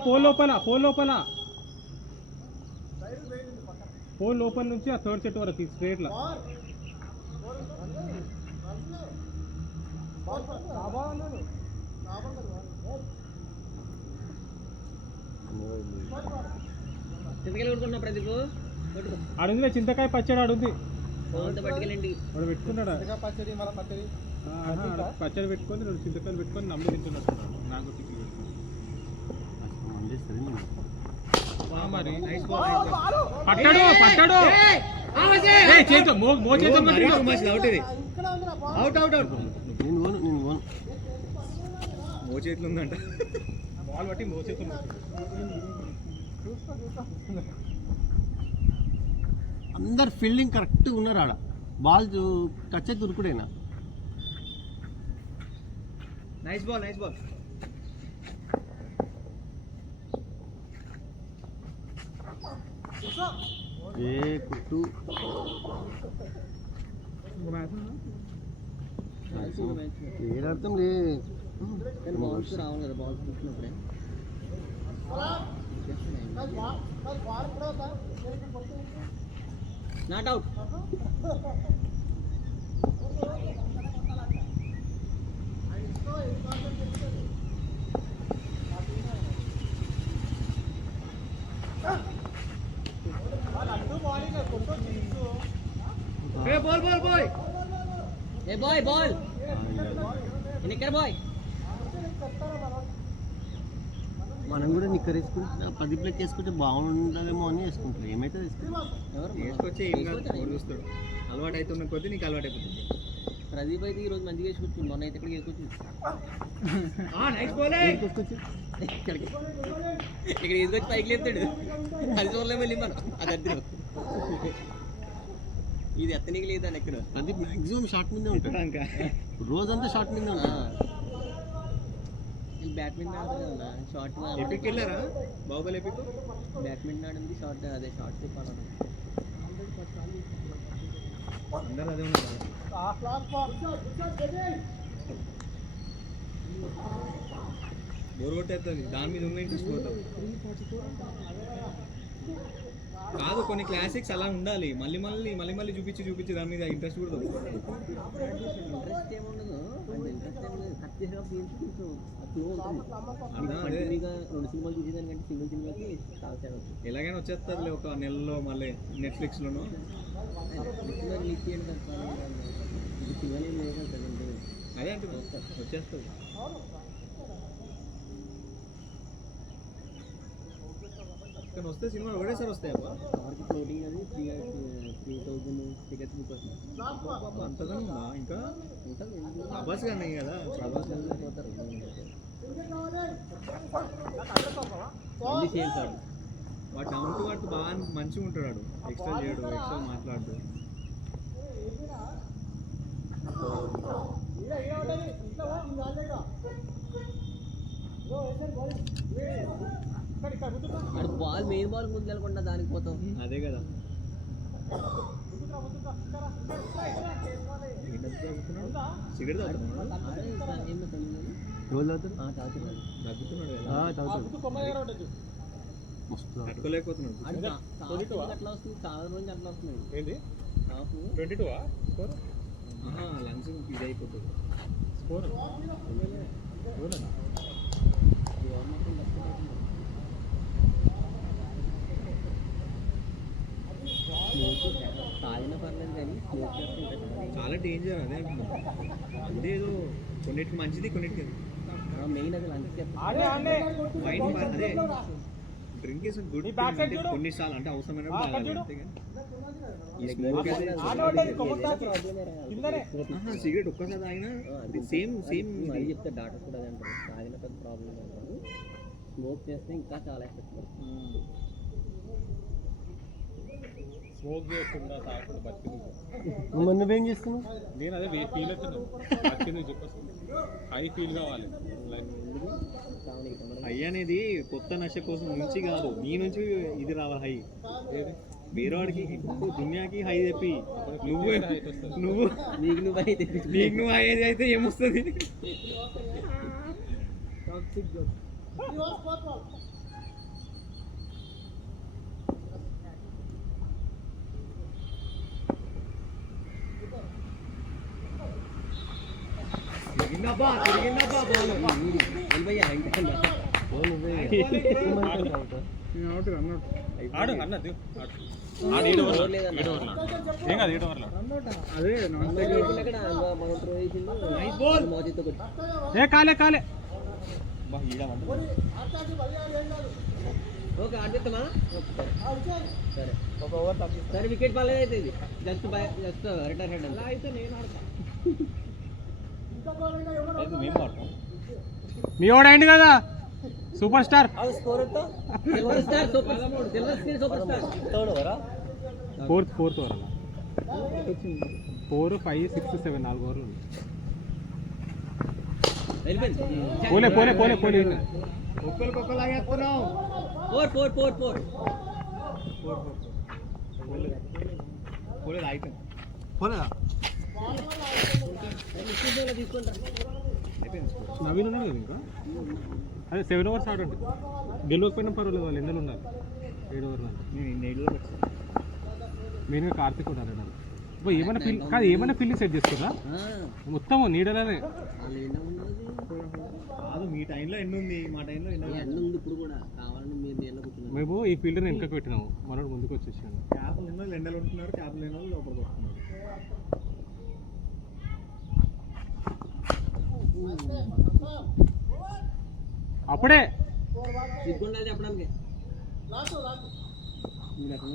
లోపల నుంచి ఆ థర్డ్ సెట్ వరకు స్ట్రేట్లా చింతకాయలు కొడుకున్నా ప్రదీప్ అడుగులే చింతకాయ పచ్చడి అడుగుంది ఫోన్తో పట్టుకెళ్ళండి వాడు పెట్టుకున్నాడా పచ్చడి మళ్ళీ పచ్చడి పచ్చడి పెట్టుకొని 2 చింతకాయలు పెట్టుకొని నమ్మి తింటున్నట్టున్నాడు నాకు టిఫిన్ మరి పట్టాడు మో చేతులు ఉందంట బాల్ బట్టి మోచేతులు అందరు ఫీల్డింగ్ కరెక్ట్గా ఉన్నారు ఆడ బాల్ టచ్ అయితే దొరుకుడేనా నైస్ బాల్ ఏ కుట్టు ఏడర్థం లే బాల్స్ రావాలి కదా బాల్స్ చూసినప్పుడే నాట్ అవుట్ బాయ్ ఎక్కడ బాయ్ మనం కూడా నిక్కర్ వేసుకుంటే 10 ప్లేట్ వేసుకుంటే బాగుండదేమో అని వేసుకుంటారు ఏమైతే వేసుకొచ్చి ఏం కాదు చూస్తాడు అలవాటు అవుతున్న కొద్దీ నీకు అలవాటు అయిపోతుంది ప్రదీప్ అయితే ఈరోజు మంచిగా వేసుకొచ్చింది మొన్న అయితే ఇక్కడికి వేసుకొచ్చింది ఇక్కడ వేసుకొచ్చి పైకి లేస్తాడు అది చూడలే మళ్ళీ మనం అది అద్దరు ఇది ఎత్తనికి లేదని ఎక్కడ అది మ్యాక్సిమం షార్ట్ మీదే ఉంటాడు రోజంతా షార్ట్ మీదే ఉంటాడు బ్యాడ్మింటన్ ఆడతారు కదా షార్ట్ ఎపిక్ వెళ్ళారా బాహుబలి ఎపిక్ బ్యాడ్మింటన్ ఆడింది షార్ట్ అదే షార్ట్ చెప్పాలి అందరూ అదే ఉన్నారు బోర్ కొట్టేస్తుంది దాని మీద ఉన్న ఇంట్రెస్ట్ పోతుంది కాదు కొన్ని క్లాసిక్స్ అలా ఉండాలి మళ్ళీ చూపించి దాని మీద ఇంట్రెస్ట్ కూడా ఇంట్రెస్ట్ ఏముండదు అంటే ఇంట్రెస్ట్ ఏముండదు కట్ చేసేటప్పుడు ఫ్లో ఉంటుంది కంటిన్యూగా 2 సినిమాలు చూసేదానికంటే సింగిల్ సినిమాకి చాలా తేడా వస్తుంది ఎలాగైనా వచ్చేస్తుంది ఒక నెలలో మళ్ళీ నెట్ఫ్లిక్స్లోనూ లిక్ చేయండి కదా ఇది సినిమాలు ఏం లేదు కదండి అదే అంటే వచ్చేస్తుంది కానీ వస్తే సినిమాలు ఒకటేసారి వస్తాయబ్బా ఎవరికి ఫ్లోటింగ్ అది 3000 టికెట్స్ బుక్ అవుతుంది అంతగానే ఉందా ఇంకా ఉంటుంది ప్రభాస్ కానీ కదా ప్రభాస్ పోతారు సేల్ కార్డు వాడు డౌన్ టు వాడు బాగా మంచిగా ఉంటాడు వాడు ఎక్స్ట్రా చేయడు ఎక్స్ట్రా మాట్లాడు అది బాల్ మెయిన్ బాల్ ముందు వెళ్ళకుండా దానికి పోతాం అదే కదా సిగరెట్ తాగుతున్నాడు తగ్గుతున్నాడు కదా మస్తు తట్టుకోలేకపోతున్నాడు అట్లా వస్తుంది చాలా రోజులు అట్లా వస్తున్నాయి ఏంటి హాఫ్ 22 స్కోర్ లంగ్స్ ఇది అయిపోతుంది. స్కోర్ తాగినా పర్లేదు కానీ స్మోక్ చేస్తే ఇంకా చాలా డేంజర్, అదే అంటున్నాను. అదేదో కొన్నిటికి మంచిది, కొన్నిటికి మెయిన్ అది లంచ్ చేస్తే మైండ్ అదే డ్రింక్ ఇస్ గుడ్ కొన్నిసార్లు అంటే అవసరమైనప్పుడు సిగరెట్ ఒక్కసారి తాగినా సేమ్ మళ్ళీ చెప్తే డాక్టర్ కూడా అదే అంటారు, తాగిన పెద్ద ప్రాబ్లం అంటారు, స్మోక్ చేస్తే ఇంకా చాలా ఎఫెక్ట్ పడుతుంది. స్మోక్ చేయకుండా తాగకుండా బతికింది. నువ్వేం చేస్తున్నావు? నేను అదే ఫీల్ అవుతున్నాను, బతికింది చెప్పేసి హై ఫీల్ కావాలి. లైక్ హై అనేది కొత్త నశ కోసం నుంచి కాదు, నీ నుంచి ఇది రావాలి హై. వేరేవాడికి ఇప్పుడు దునియాకి హై చెప్పి నువ్వు నీకు నువ్వు అయితే హై అయితే ఏమొస్తుంది? ఆడు అన్నది ఆడు 7 ఓవర్లు ఏం కాదు 7 ఓవర్లు కాలే ఓకే ఆడిస్తామా? సరే సరే వికెట్ బాల్ అయితే ఇది జస్ట్ రిటర్న్ హెడ్ అలా అయితే నేను ఆడతాను. మేము ఆడతాం. మీ వాడు అయింది కదా super star. Silver star silver screen super star fourth over 4, 5, 6, 7 4 ఓవర్లు పోలే ఒక్కరికొక్కలాగేస్తున్నావు. 4 పోలేదు అయిపోయింది. పోలేదా? నవీన్ ఉన్నాడు కదా ఇంకా, అదే 7 ఓవర్స్ ఆడండి, గెలవకపోయినా పర్వాలేదు, వాళ్ళు ఎండలు ఉండాలి. 7 ఓవర్లు మెయిన్గా కార్తీక్ కూడా ఆడాలి. ఏమైనా ఫీల్ కాదు, ఏమైనా ఫీల్డింగ్ సెట్ చేసుకున్నా మొత్తం నీడలనే కాదు. మీ టైంలో ఎన్ని ఉంది, మా టైంలో ఎన్ని ఉంది ఇప్పుడు కూడా కావాలని మీరు నీళ్ళ కూర్చున్నారు. మేము ఈ ఫీల్డర్ని వెనకకు పెట్టినాము, మనోడు ముందుకు వచ్చేసాను. క్యాప్లు ఎన్నో ఎండలు ఉంటున్నారు, క్యాప్లు లేని వాళ్ళు లోపలికి వస్తున్నారు. అప్పుడే సిగ్గుండాలి చెప్పడానికి. మీరు ఎక్కడ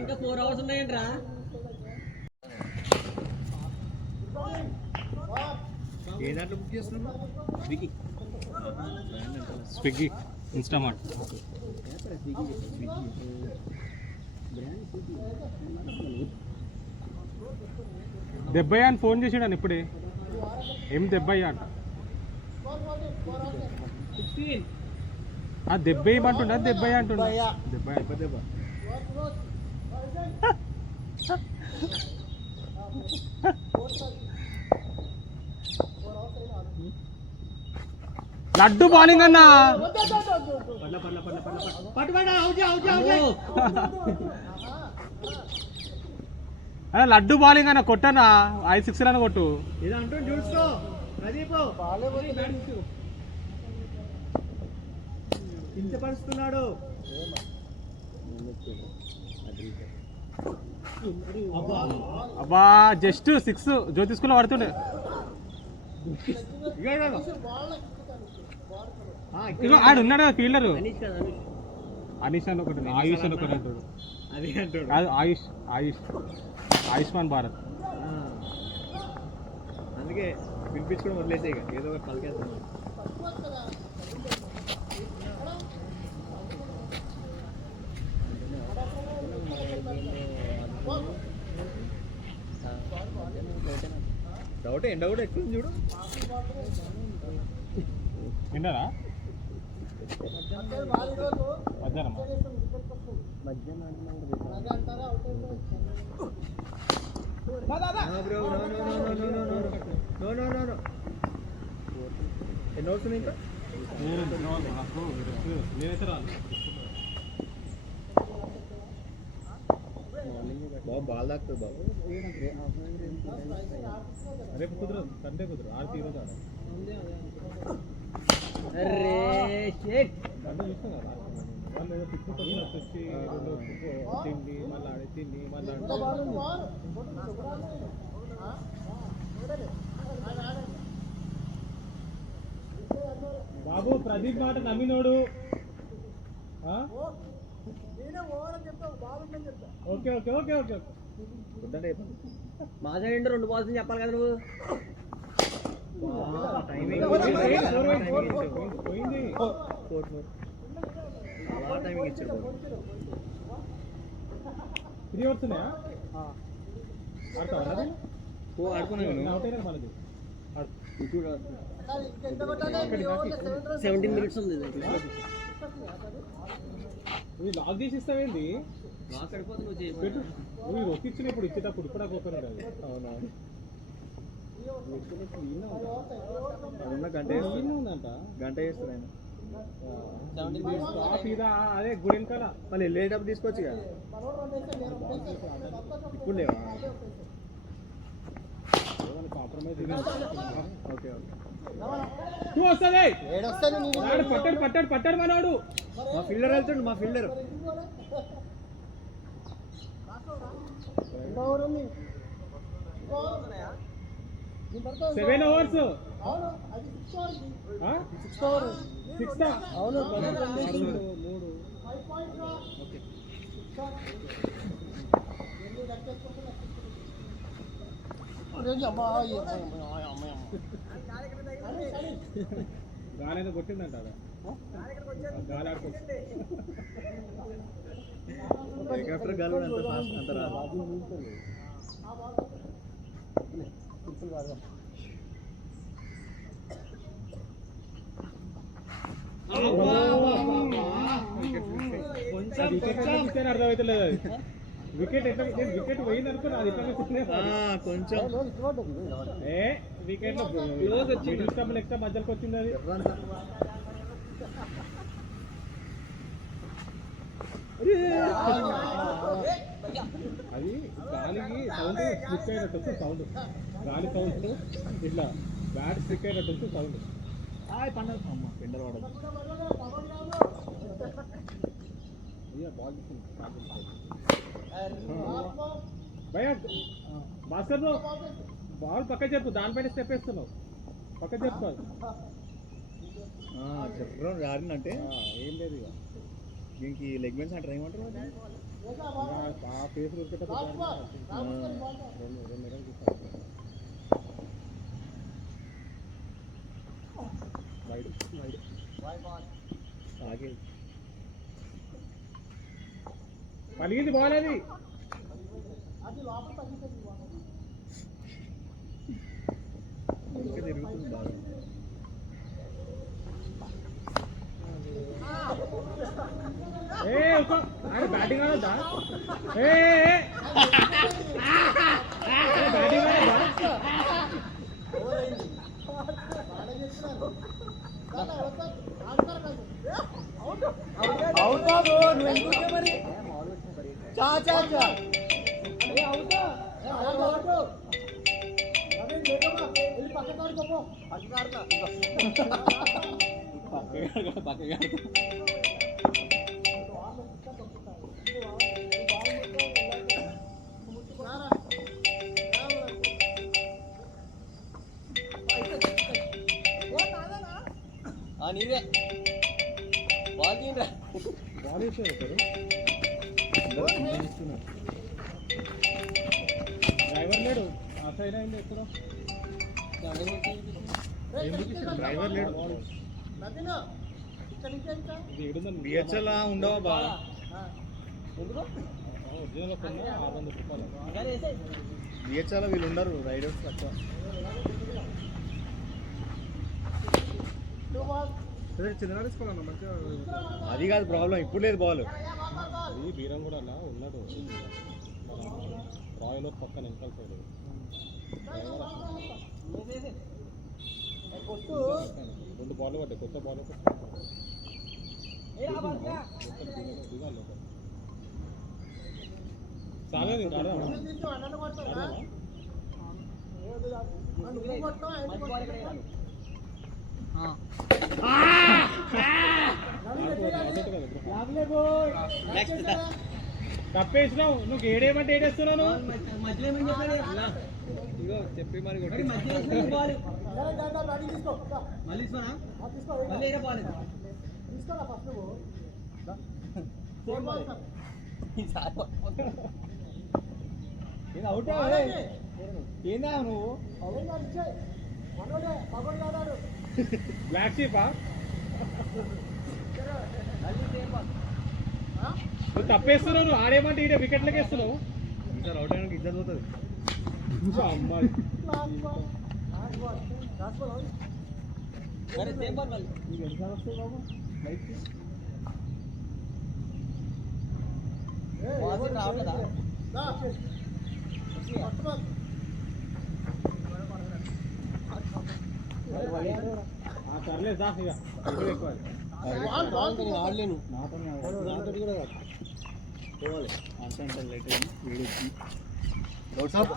ఇంకా 4 అవర్స్ ఉన్నాయంట్రా. ఏ దాంట్లో బుక్ చేస్తున్నావు? Swiggy, Instamart. దెబ్బయ్య అని ఫోన్ చేసాడు ఇప్పుడే. ఏం దెబ్బయ్య అంట, దెబ్బయ్య అంటుండ, దెబ్బయ్య అంటుండ, దెబ్బ లడ్డు బౌలింగ్ అన్నా. అరే లడ్డు బౌలింగ్ అన్న, కొట్టనా 5-6 రన్ కొట్టు. ఇది అంటూ చూసుకో కించపరుస్తున్నాడు. అబ్బా జస్ట్ 6 జ్యోతి స్కూల్లో పడుతుండే. ఇగో ఆడు ఉన్నాడు కదా ఫీల్డరు, అనీష్ అని ఒకటి, ఆయుష్ అని ఒకటి అంటాడు. అదే అంటాడు. కాదు ఆయుష్మాన్ భారత్. అందుకే పిలిపించుకొని వదిలేసే, ఇక ఏదో ఒకటి పలికేస్తాను. డౌట్ ఎండ కూడా ఎక్కువ ఉంది చూడు. విన్నారా మధ్యాహ్నం? మధ్యాహ్నం ఎన్ని ఓవర్స్ ఉన్నాయి ఇంకా? నేనైతే రాను. బాబు బాల్ తాకుతుంది బాబు. రేపు కుదరదు, సండే కుదరదు, ఆడితే ఈరోజు ఆడ. సండే చూస్తాం కదా, వాళ్ళు ఏదో పిక్కు వచ్చి తిండి మళ్ళీ ఆడే తిండి మళ్ళీ బాబు ప్రదీప్ మాట నమ్మినోడు. Okay okay okay okay okay. మా సైడ్ 2 balls చెప్పాలి కదా నువ్వు. పోయింది. టైమింగ్ ఇచ్చారు. 3 overs ఉన్నాయా? ఆడతావా? ఆడుకున్నాను. అవుట్ అయినా మనది 17 minutes ఉంది. ఇది లాక్ చేసి ఇస్తావేంది? లాక్ అయిపోతుంది నువ్వు చేయి. పెట్టు. నువ్వు ఒక్కిచ్చిన ఇప్పుడు ఇచ్చేటప్పుడు ఇప్పుడు ఓపెన్ కాదు. అవునా? ఉందంట. గంట చేస్తారు ఆయన. 17 minutes. అదే గుడి వెనకాల మళ్ళీ వెళ్ళేటప్పుడు తీసుకోవచ్చు కదా. ఇప్పుడు లేవా? కాంప్రమైజ్. Okay okay. వస్తుంది. ఏడొస్తాను పట్టాడు పట్టాడు పట్టాడు మనోడు. మా ఫీల్డర్ వెళ్తుండు. మా ఫీల్డర్ 7 overs. 6 అవును గాలి ఏదో కొట్టిందంట. గాలి ఆడుకోవచ్చు. హెలికాప్టర్ గాలి కూడా అంత ఫాస్ట్ అంత రాదు. కొంచెం అర్థమవుతలేదు అది. వికెట్ ఎట్లా వికెట్ పోయింది అనుకో అది ఎట్లా కొంచెం వికెట్ లో మిడిల్ స్టంప్ లెక్క మధ్యలోకి వచ్చింది అది. అది గాలికి సౌండ్ స్లిక్ అయినట్టు వస్తుంది. సౌండ్ గాలి సౌండ్ ఇట్లా బ్యాట్ స్లిక్ అయినట్టు వస్తుంది సౌండ్. పండగ అమ్మ పెండర్ వాడదు. భయ్యా భాస్కర్ బాల్ పక్క చెప్పు. దానిపైన స్టెప్ వేస్తున్నావు. పక్క చెప్పుకోవాలి. చెప్పడం రాడిందంటే ఏం లేదు ఇక దీనికి లెగ్ మెన్స్ అంటారు. ఏమంటారు? ఆ ఫేస్ ఉరికేట 2 నెలలు పలిగింది బాల్ అది. తిరుగుతుంది బాగా. ఆయన బ్యాటింగ్ ఆడొద్దా? బ్యాటింగ్ ఆడొద్దా? నీవే బాల్ తీయండి. బాల్ వేసారు డ్రైవర్ లేడు. ఆ సైడ్ అయింది ఎక్కడ డ్రైవర్ లేడు. ఇది ఏడుందని బిహెచ్ఎల్ ఉండవా బాగా? ఒరిజినల్ 600 రూపాయలు. బిహెచ్ఎల్ వీళ్ళు ఉండరు. రైడర్స్ తక్కువ. అది కాదు ప్రాబ్లం. ఇప్పుడు లేదు బాల్. అది బీరం కూడా ఉన్నాడు. రాయల్ పక్కన వెనకాల సైడ్ రెండు బాల్ పడ్డాయి కొత్త బాల్ చాలేదు ఇంకా తప్పేసినావు నువ్వు ఏడేమంటే ఏడేస్తున్నావు మధ్యలో ఏమని చెప్పాడు ఇగో చెప్పి మరి మరి మధ్యలో వేసుకుని బాల్ మళ్ళీ ఇస్తానా మళ్ళీ వేరే బాల్ అవుట్ ఏందా నువ్వు బ్లాక్ షీపా నువ్వు తప్పేస్తున్నావు నువ్వు ఆడేమంటే ఈడే వికెట్లకి వేస్తున్నావు ఈసారి అవుట్ అయినాక ఇద్దరు పోతుంది అమ్మాయి సరే సేమ్ బాల్ మళ్ళీ నీకు ఎన్నిసార్లు వస్తాయి బాబు బయటికి బాల్ రావట్లేదా సర్లేదు దా ఇక ఎక్కువ ఆడలేను నాతో కూడా కాదు పోవాలి అంత లేట్ అయింది వీడికి వాట్సాప్